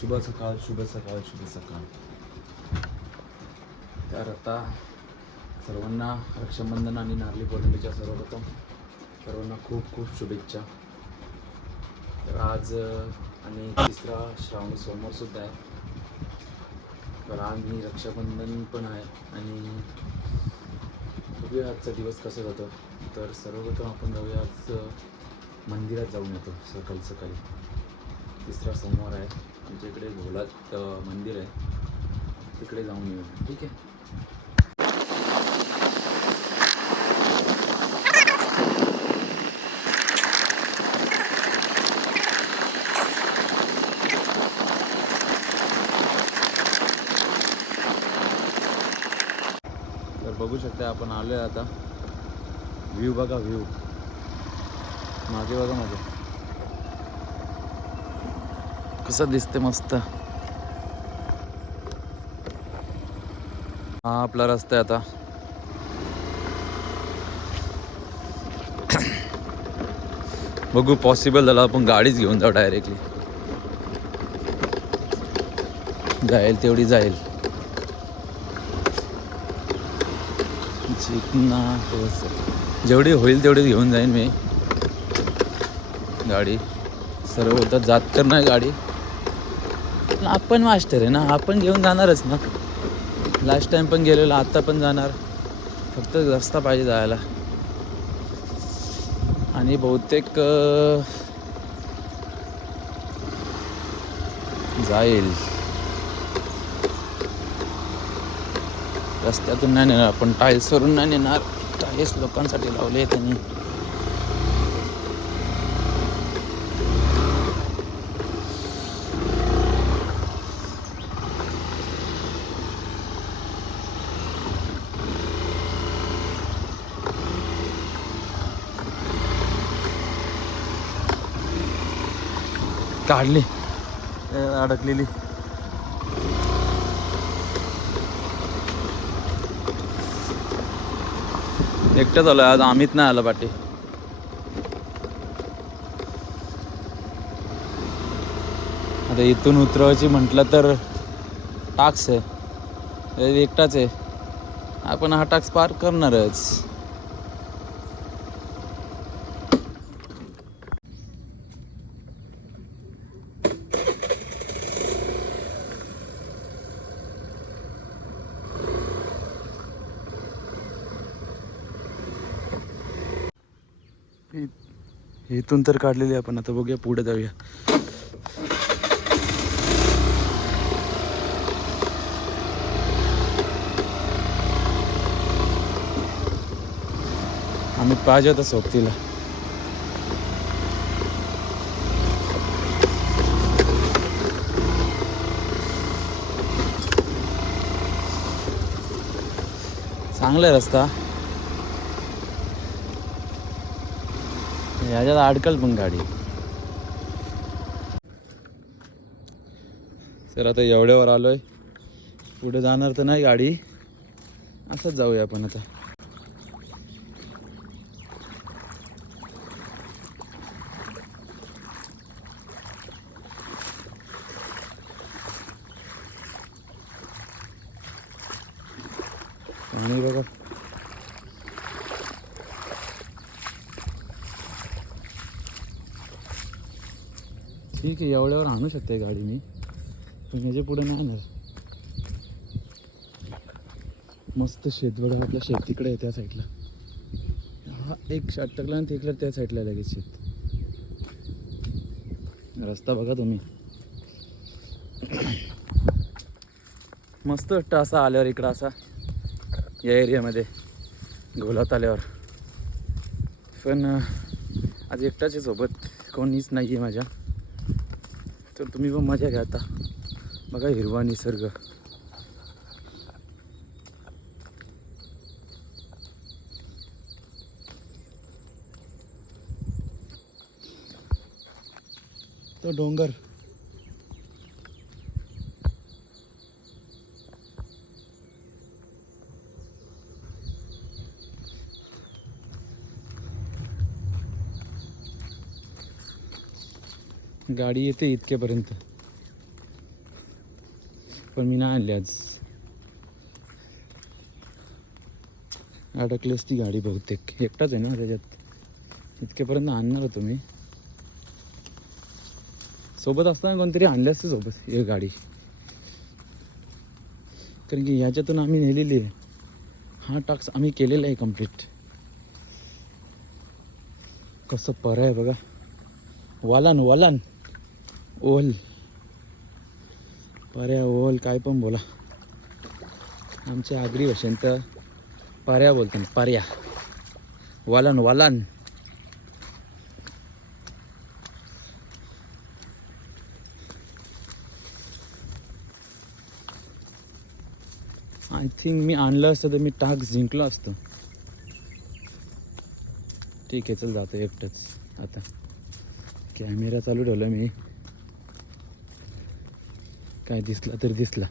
शुभ सकाळ, शुभ सकाळ, शुभ सकाळ. तर आता सर्वांना रक्षाबंधन आणि नारळी पौर्णिमेच्या सर्वप्रथम सर्वांना खूप खूप शुभेच्छा. तर आज आणि तिसरा श्रावणी सोमवारसुद्धा आहे. तर आज मी रक्षाबंधन पण आहे आणि बघूया आजचा दिवस कसा जातो. तर सर्वप्रथम आपण जाऊया आज मंदिरात जाऊन येतो सकाळी सकाळी. तिसरा सोमवार आहे, आमच्या इकडे भोलात मंदिर आहे, तिकडे जाऊन येऊया. ठीक आहे. तर बघू शकता आपण आलो आहे आता. व्ह्यू बघा, व्ह्यू मागे बघा, माझे कसं दिसते मस्त. हा आपला रस्ता आहे आता. बघू पॉसिबल झालं आपण गाडीच घेऊन जाऊ डायरेक्टली. जाईल तेवढी जाईल. चिकना जेवढी होईल तेवढी घेऊन जाईन मी गाडी. सर्व होतात जात तर नाही गाडी, आपण मास्टर आहे ना, आपण घेऊन जाणारच ना. लास्ट टाइम पण गेलेलो, आता पण जाणार. फक्त रस्ता पाहिजे जायला. आणि बहुतेक जाईल. रस्त्यातून नाही नेणार आपण, टाईल्सवरून नाही नेणार. टाईल्स लोकांसाठी लावले त्यांनी. काढली अडकलेली. एकटंच आलो आज, अमित नाही आला पाठी. आता इथून उतरवायची म्हटलं तर टाक्स आहे, एकटाच आहे. आपण हा टाक्स पार करणारच. इथून तर काढलेली आपण, आता बघूया पुढे जाऊया. आम्ही पाहिजे होता सोबतीला. चांगला आहे रस्ता. याच्यात अडकल पण गाडी. सर आता एवढ्यावर आलोय, पुढे जाणार तर नाही गाडी. असंच जाऊया आपण आता. आणि बघा ठीक आहे, एवढ्यावर आणू शकते गाडी मी, पण ह्याच्या पुढे नाही ना. मस्त शेत बघा, आपल्या शेत तिकडे आहे त्या साईडला. हा एक टाकला आणि तिकडे त्या साईडला लगेच शेत. रस्ता बघा तुम्ही. मस्त वाटतं असं आल्यावर इकडं, असा या एरियामध्ये घोलात आल्यावर. पण आज एकटाच आहे, सोबत कोणीच नाही आहे माझ्या. तर तुम्ही पण मजा घ्या आता. बघा हिरवा निसर्ग. तो डोंगर. गाडी येते इतक्यापर्यंत. पण मी नाही आणली आज. अडकलीच ती गाडी बहुतेक. एकटाच आहे ना त्याच्यात. इतकेपर्यंत आणणार होतो मी. सोबत असताना कोणतरी आणले असते सोबत एक गाडी. कारण की ह्याच्यातून आम्ही नेलेली आहे. हा टास्क आम्ही केलेला आहे कंप्लीट. कसं पर आहे बघा. वालन वालन ओल पर्या ओल काय पण बोला. आमच्या आगरी भाषेत पर्या बोलतात. पर्या वालन वालन. आय थिंक मी आणलं असतं तर मी टास्क जिंकलो असतो. ठीक आहे चल जातो एकटंच. आता कॅमेरा चालू ठेवला मी. काय दिसला तर दिसला.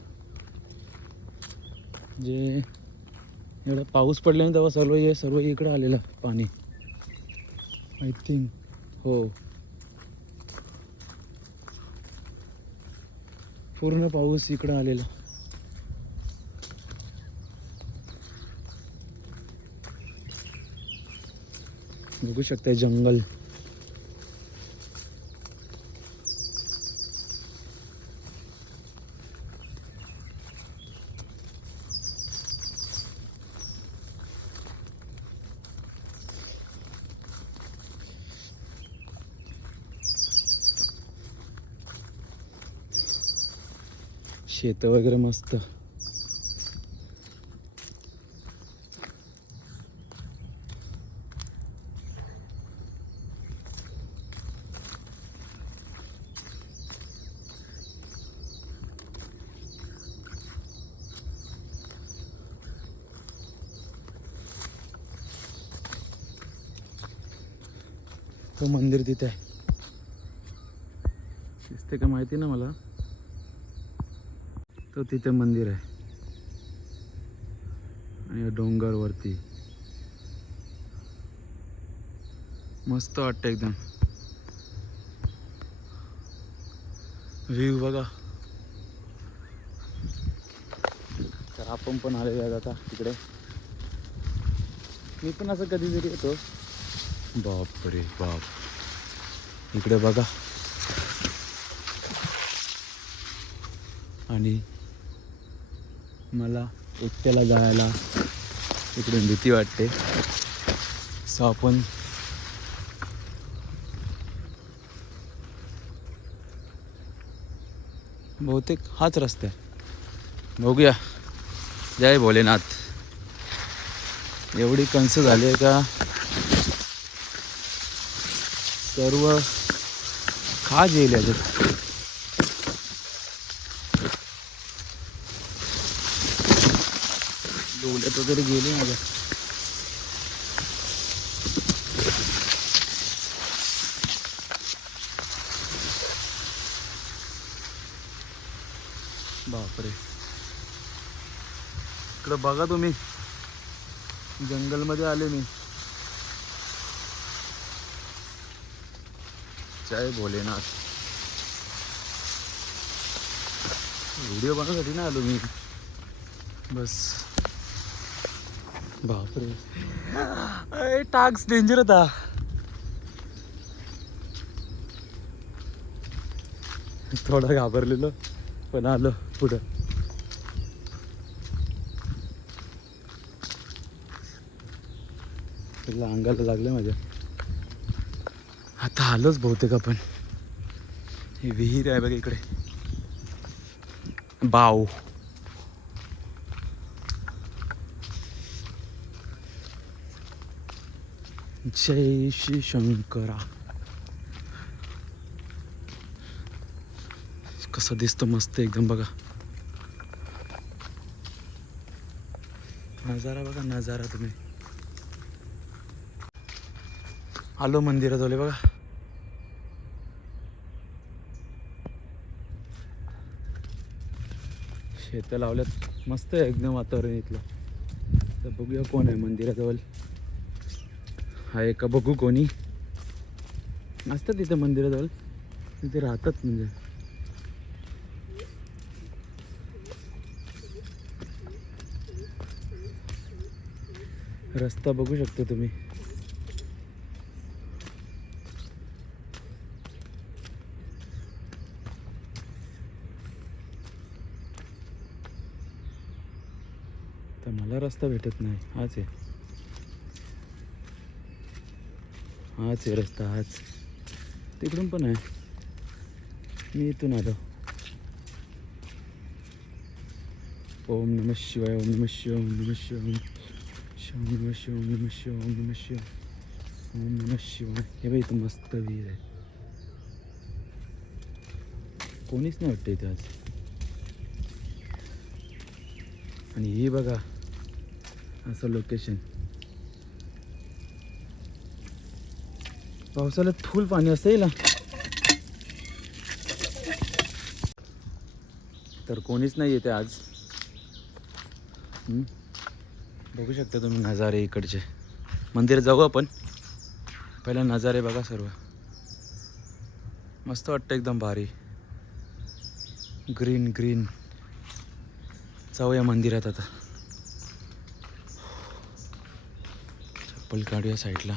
जे एवढा पाऊस पडल्याने तेव्हा सर्व इकडं आलेलं पाणी. आय थिंक हो पूर्ण पाऊस इकडं आलेला. बघू शकता जंगल. शेत वगैरे मस्त. तो मंदिर तिथे आहे. दिसते का माहिती ना मला. तो तिथे मंदिर आहे आणि डोंगर वरती मस्त वाटतं एकदम. व्ह्यू बघा. तर आपण पण आलेलो आहे आता तिकडे. मी पण असं कधीतरी येतो. बाप रे बाप. इकडे बघा. आणि मला एकट्याला जायला इकडून भीती वाटते. सो आपण बहुतेक हाच रस्ता आहे. बघूया. जय भोलेनाथ. एवढी कंस झाली आहे का सर्व खाज येईल याच्यात. डोल्यात वगैरे गेले माझ्या. बापरे. इकडं बघा तुम्ही. जंगलमध्ये आले मी. जय भोलेनाथ. व्हिडिओ बनवण्यासाठी ना आलो मी बस. बापरे. टास्क डेंजर होता. थोडं घाबरलेलो पण आलो पुढं. अंगाला लागलं माझ्या. आता आलोच बहुतेक आपण. ही विहीर आहे बघा इकडे. बाव. जय श्री शंकरा. कसं दिसतं मस्त एकदम बघा. नजारा बघा नजारा तुम्ही. आलो मंदिरात आले बघा. शेत लावल्यात मस्त आहे एकदम वातावरण इथलं. तर बघूया कोण आहे मंदिराजवळ. आहे का बघू कोणी. असतात तिथे मंदिराजवळ. तिथे राहतात म्हणजे. रस्ता बघू शकता तुम्ही. तर मला रस्ता भेटत नाही. हाच आहे रस्ता, हाच. तिकडून पण आहे. मी इथून आलो. ओम नमः शिवाय, ओम नमः शिवाय, ओम नमः शिवाय, ओम नमः शिवाय, ओम नमः शिवाय, ओम नमः शिवाय, ओम नमः शिवाय. हे बाई इथं मस्त विहीर आहे. कोणीच नाही वाटतं इथे आज. आणि हे बघा असं लोकेशन. पावसाळ्यात फुल पाणी असतं याला. तर कोणीच नाही येते आज. बघू शकता तुम्ही नजारे इकडचे. मंदिर जाऊ आपण. पहिला नजारे बघा सर्व. मस्त वाटतं, एकदम भारी. Green green. जाऊया मंदिरात आता. चप्पल काढूया साईडला.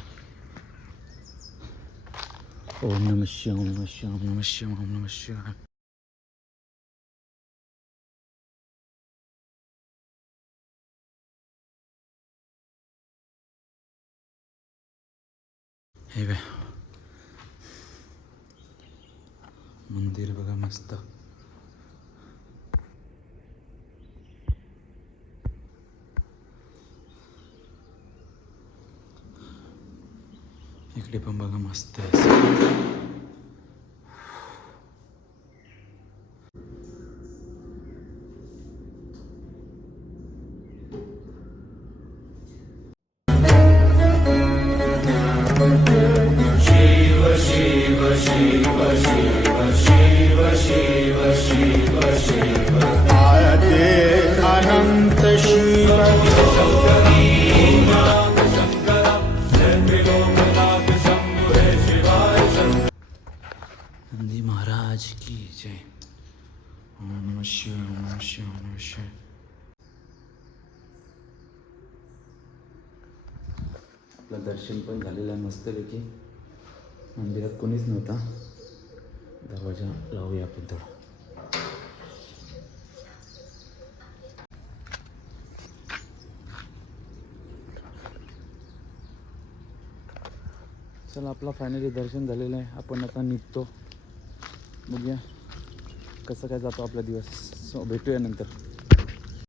ओम नमः शिवाय, ओम नमः शिवाय, ओम नमः शिवाय, ओम नमः शिवाय. हे बघ मंदिर बघा मस्त. इकडे पण बघा मस्त आहे. अनंत शिव नंदी महाराज की जय. ओम नमः शिवाय, ओम नमः शिवाय, ओम नमः शिवाय. आपलं दर्शन पण झालेलं आहे मस्तपैकी. मंदिरात कोणीच नव्हता. दरवाजा लावूया आपण थोडा. चला, आपला फायनली दर्शन झालेलं आहे. आपण आता निघतो. बघूया कसं काय जातो आपला दिवस. भेटूया नंतर.